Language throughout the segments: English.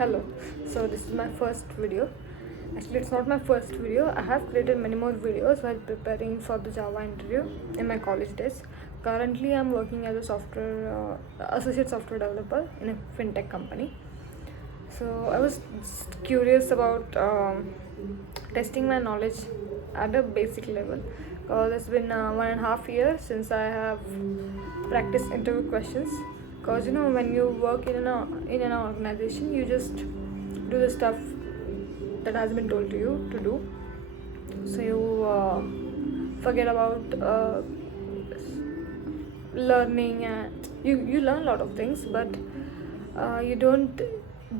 Hello. So this is my first video. Actually, it's not my first video. I have created many more videos while preparing for the Java interview in my college days. Currently, I'm working as a associate software developer in a fintech company. So I was just curious about testing my knowledge at a basic level. Because it's been 1.5 years since I have practiced interview questions. Because when you work in an organization, you just do the stuff that has been told to you to do. So you forget about learning, and you learn a lot of things, but you don't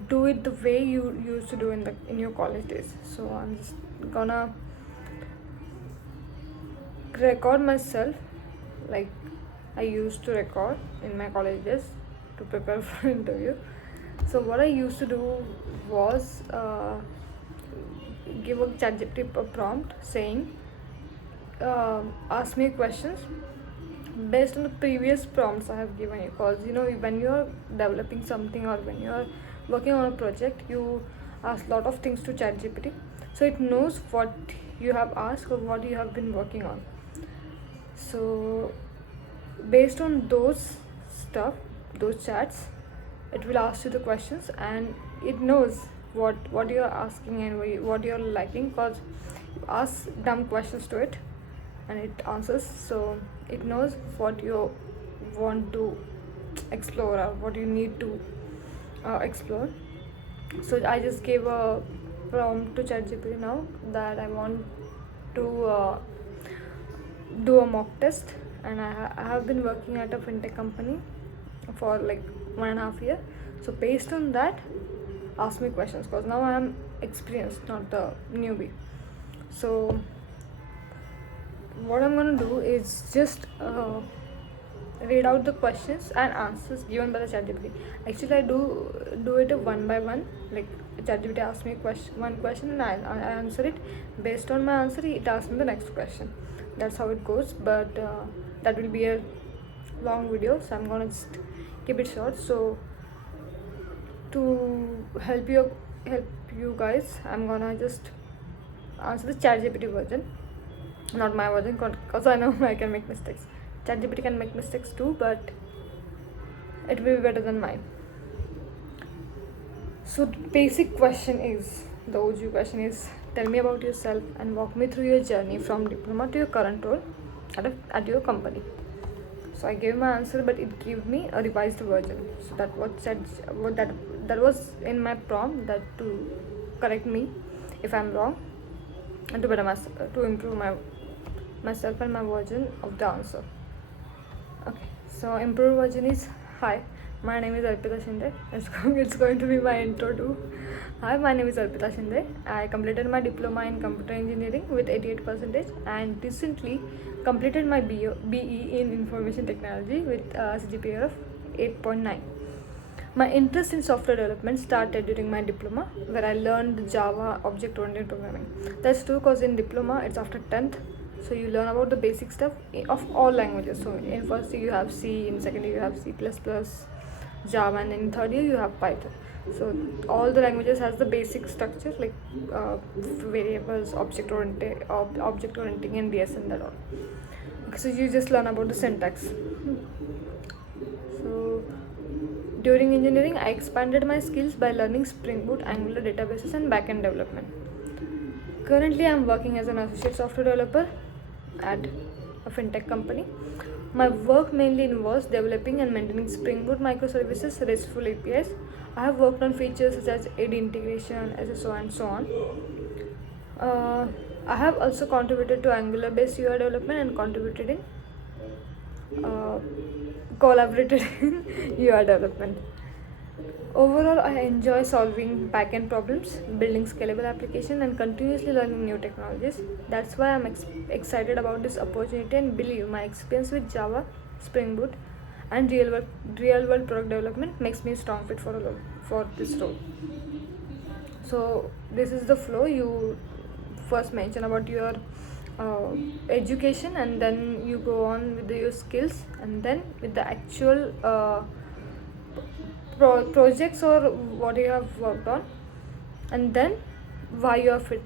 do it the way you used to do in your college days. So I'm just gonna record myself like I used to record in my college days to prepare for interview. So what I used to do was give a ChatGPT a prompt saying, ask me questions based on the previous prompts I have given you. Because when you're developing something or when you're working on a project, you ask a lot of things to ChatGPT, so it knows what you have asked or what you have been working on. So based on those chats, it will ask you the questions, and it knows what you're asking and what you're liking. Because you ask dumb questions to it and it answers, so it knows what you want to explore or what you need to explore. So I just gave a prompt to ChatGPT now that I want to do a mock test, and I have been working at a fintech company for like 1.5 years. So based on that, ask me questions, because now I am experienced, not the newbie. So what I'm gonna do is just read out the questions and answers given by the ChatGPT. Actually, I do it one by one. Like ChatGPT asks me one question and I answer it. Based on my answer, it asks me the next question. That's how it goes. But that will be a long video, so I'm gonna just keep it short. So to help you guys, I'm gonna just answer the ChatGPT version, not my version, because I know I can make mistakes. ChatGPT can make mistakes too, but it will be better than mine. So the basic question is, the OG question is, tell me about yourself and walk me through your journey from diploma to your current role at your company. So I gave my answer, but it gave me a revised version. So that was in my prompt, that to correct me if I'm wrong, and to improve myself and my version of the answer. Okay, so improved version is, hi, my name is Arpita Shinde. It's going to be my intro too. Hi, my name is Arpita Shinde. I completed my diploma in computer engineering with 88% and recently completed my BE in information technology with a CGPA of 8.9. My interest in software development started during my diploma, where I learned Java object-oriented programming. That's true, because in diploma it's after 10th, so you learn about the basic stuff of all languages. So in first year you have C, in second year you have C++, Java, and in third year you have Python. So all the languages has the basic structure, like variables, object orienting, and DS and that all. So you just learn about the syntax. So during engineering, I expanded my skills by learning Spring Boot, Angular databases, and backend development. Currently, I am working as an associate software developer at a fintech company. My work mainly involves developing and maintaining Spring Boot microservices, RESTful APIs. I have worked on features such as AD integration, SSO, and so on. I have also contributed to Angular-based UI development and collaborated in UI development. Overall, I enjoy solving backend problems, building scalable applications, and continuously learning new technologies. That's why I'm excited about this opportunity and believe my experience with Java, Spring Boot, and real world product development makes me a strong fit for this role. So this is the flow. You first mention about your education, and then you go on with your skills, and then with the actual projects or what you have worked on, and then why you are fit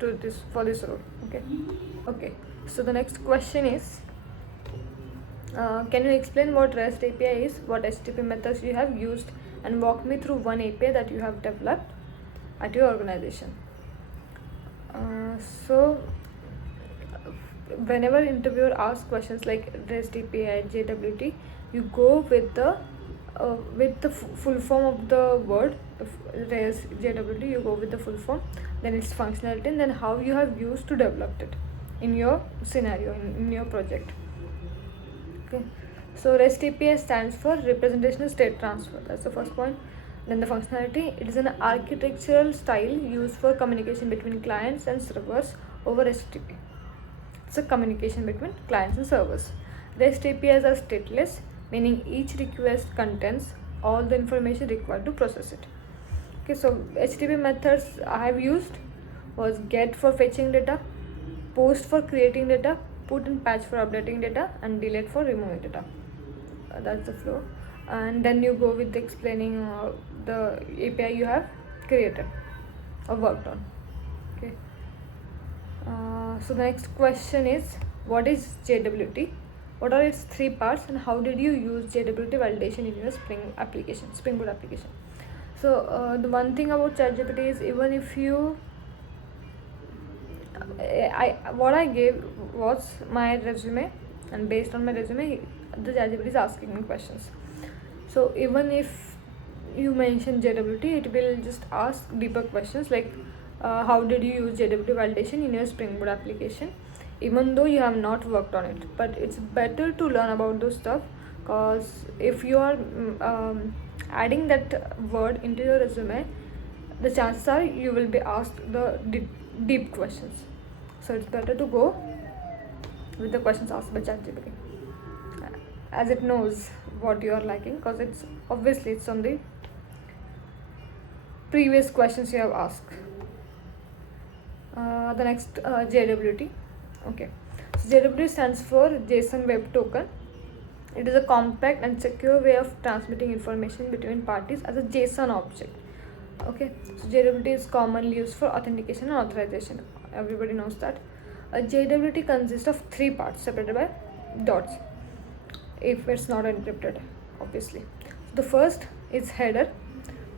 to this for this role. Okay, so the next question is, can you explain what REST API is, what HTTP methods you have used, and walk me through one API that you have developed at your organization. So whenever interviewer asks questions like REST API, JWT, you go with the full form of the word. REST, JWT, you go with the full form, then its functionality, and then how you have used to develop it in your scenario, in your project. Okay, so REST API stands for representational state transfer. That's the first point. Then the functionality, it is an architectural style used for communication between clients and servers over HTTP. It's a communication between clients and servers. REST APIs are stateless, meaning each request contains all the information required to process it. Okay, so HTTP methods I have used was get for fetching data, post for creating data, put and patch for updating data, and delete for removing data. That's the flow. And then you go with explaining the API you have created or worked on. Okay. So the next question is, what is JWT? What are its three parts, and how did you use JWT validation in your Spring Boot application? So the one thing about ChatGPT is, even if you what I gave was my resume, and based on my resume the ChatGPT is asking me questions. So even if you mention JWT, it will just ask deeper questions like how did you use JWT validation in your Spring Boot application, even though you have not worked on it. But it's better to learn about those stuff, because if you are adding that word into your resume, the chances are you will be asked the deep questions. So it's better to go with the questions asked by ChatGPT, as it knows what you are liking, because it's obviously it's on the previous questions you have asked. The next, JWT. Okay, so JWT stands for JSON Web Token. It is a compact and secure way of transmitting information between parties as a JSON object. Okay, so JWT is commonly used for authentication and authorization. Everybody knows that. A JWT consists of three parts separated by dots, if it's not encrypted, obviously. The first is header,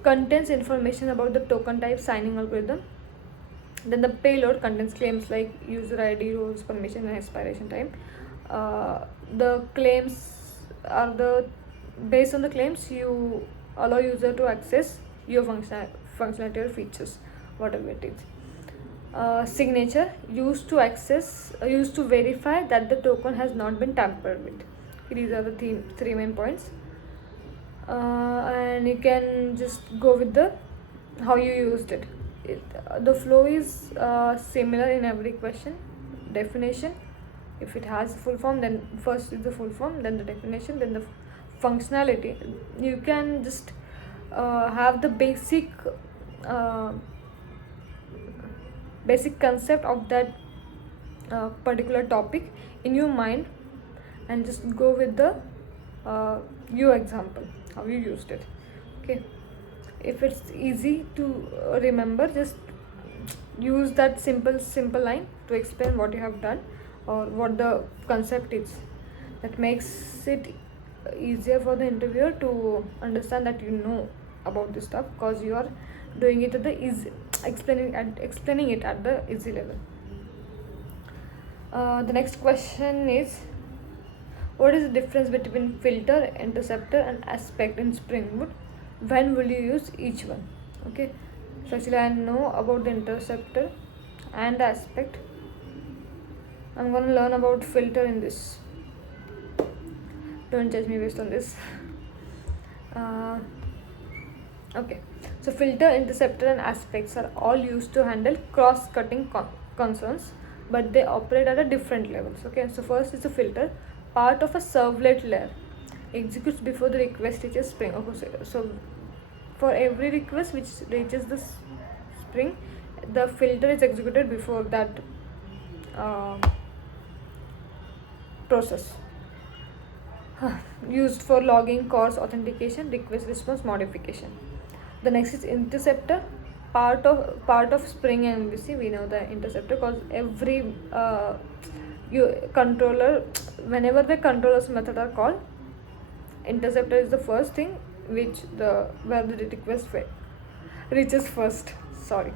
contains information about the token type, signing algorithm. Then the payload contains claims like user ID, roles, permission, and expiration time. The claims are based on the claims you allow user to access your functionality or features, whatever it is. Signature, used to verify that the token has not been tampered with. These are the three main points. And you can just go with the how you used it. The flow is similar in every question. Definition, if it has full form, then first is the full form, then the definition, then the functionality. You can just have the basic concept of that particular topic in your mind, and just go with the your example, how you used it. Okay, if it's easy to remember, just use that simple line to explain what you have done or what the concept is. That makes it easier for the interviewer to understand that you know about this stuff, because you are doing it at the easy, explaining it at the easy level. The next question is, what is the difference between filter, interceptor, and aspect in Spring Boot? When will you use each one? Okay, so actually I know about the interceptor and the aspect. I'm going to learn about filter in this. Don't judge me based on this. Okay, so filter, interceptor, and aspects are all used to handle cross-cutting concerns, but they operate at a different levels. Okay, so first is the filter, part of a servlet layer, executes before the request reaches Spring. Okay, so for every request which reaches the Spring, the filter is executed before that process. used for logging, calls, authentication, request response, modification. The next is interceptor, part of Spring MVC. We know the interceptor because every controller, whenever the controllers method are called, interceptor is the first thing where the request reaches first. Sorry,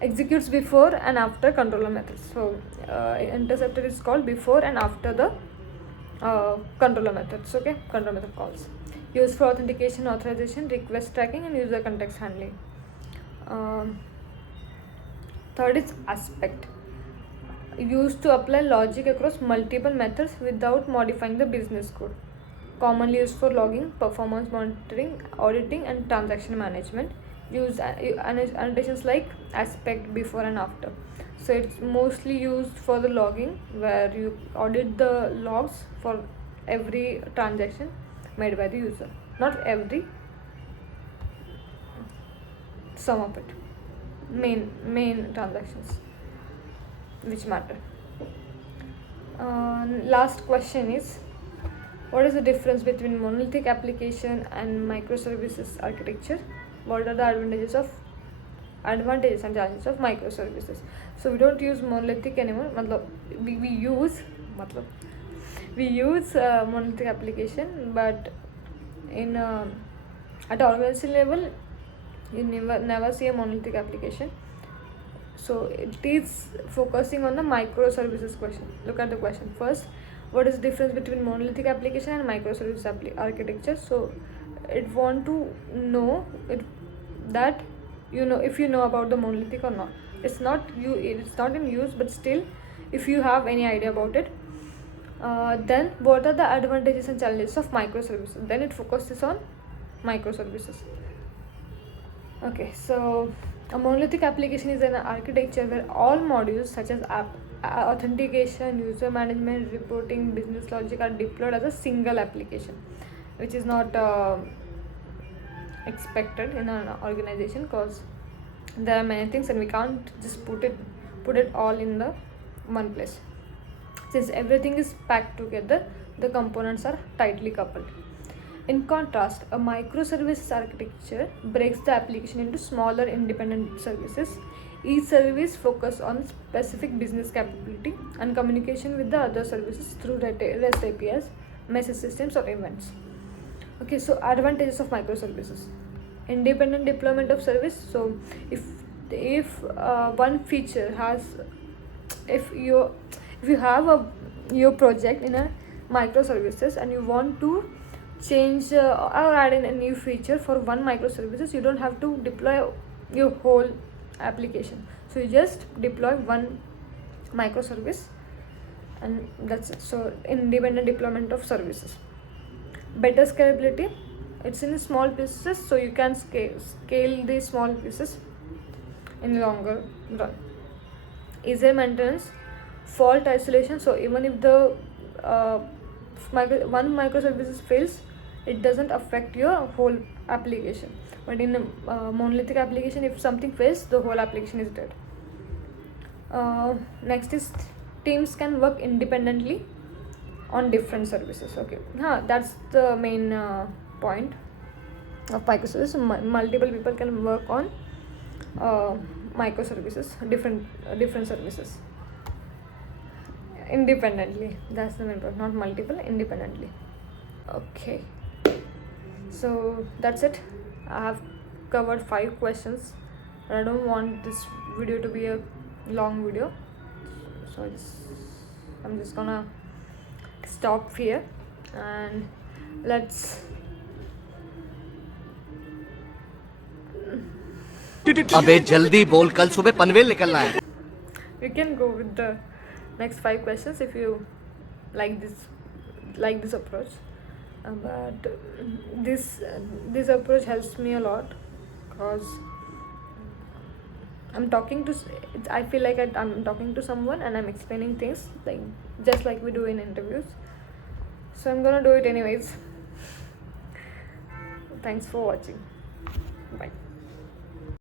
executes before and after controller methods. So interceptor is called before and after the controller methods. Okay, controller method calls. Used for authentication, authorization, request tracking, and user context handling. Third is aspect, used to apply logic across multiple methods without modifying the business code. Commonly used for logging, performance monitoring, auditing, and transaction management. Use annotations like aspect, before, and after. So it's mostly used for the logging, where you audit the logs for every transaction made by the user. Not every, some of it. Main transactions which matter. Last question is, what is the difference between monolithic application and microservices architecture? What are the advantages and challenges of microservices? So we don't use monolithic anymore. We use monolithic application, but in at organization level, you never see a monolithic application. So it is focusing on the microservices question. Look at the question first. What is the difference between monolithic application and microservice architecture? So it want to know that if you know about the monolithic or not. It's not in use, but still, if you have any idea about it, then what are the advantages and challenges of microservices? Then it focuses on microservices. Okay, so a monolithic application is an architecture where all modules such as authentication, user management, reporting, business logic are deployed as a single application, which is not expected in an organization, because there are many things and we can't just put it all in the one place. Since everything is packed together, the components are tightly coupled. In contrast, a microservices architecture breaks the application into smaller independent services. Each service focuses on specific business capability and communication with the other services through REST APIs, message systems, or events. Okay, so advantages of microservices: independent deployment of service. So if one feature has, if you have your project in a microservices and you want to change or add in a new feature for one microservices, you don't have to deploy your whole application. So you just deploy one microservice and that's it. So independent deployment of services. Better scalability, it's in small pieces, so you can scale the small pieces in longer run. Easier maintenance, fault isolation. So even if the one microservices fails, it doesn't affect your whole application. But in a monolithic application, if something fails, the whole application is dead. Next is teams can work independently on different services. Okay, that's the main point of microservices. Multiple people can work on microservices, different services independently. That's the main point, not multiple, independently. Okay, so that's it. I have covered 5 questions. I don't want this video to be a long video, so I'm just gonna stop here and let's अबे जल्दी बोल, कल सुबह पनवेल निकलना है. We can go with the next 5 questions if you like this approach. But this approach helps me a lot, because I feel like I'm talking to someone and I'm explaining things just like we do in interviews. So I'm gonna do it anyways. Thanks for watching. Bye.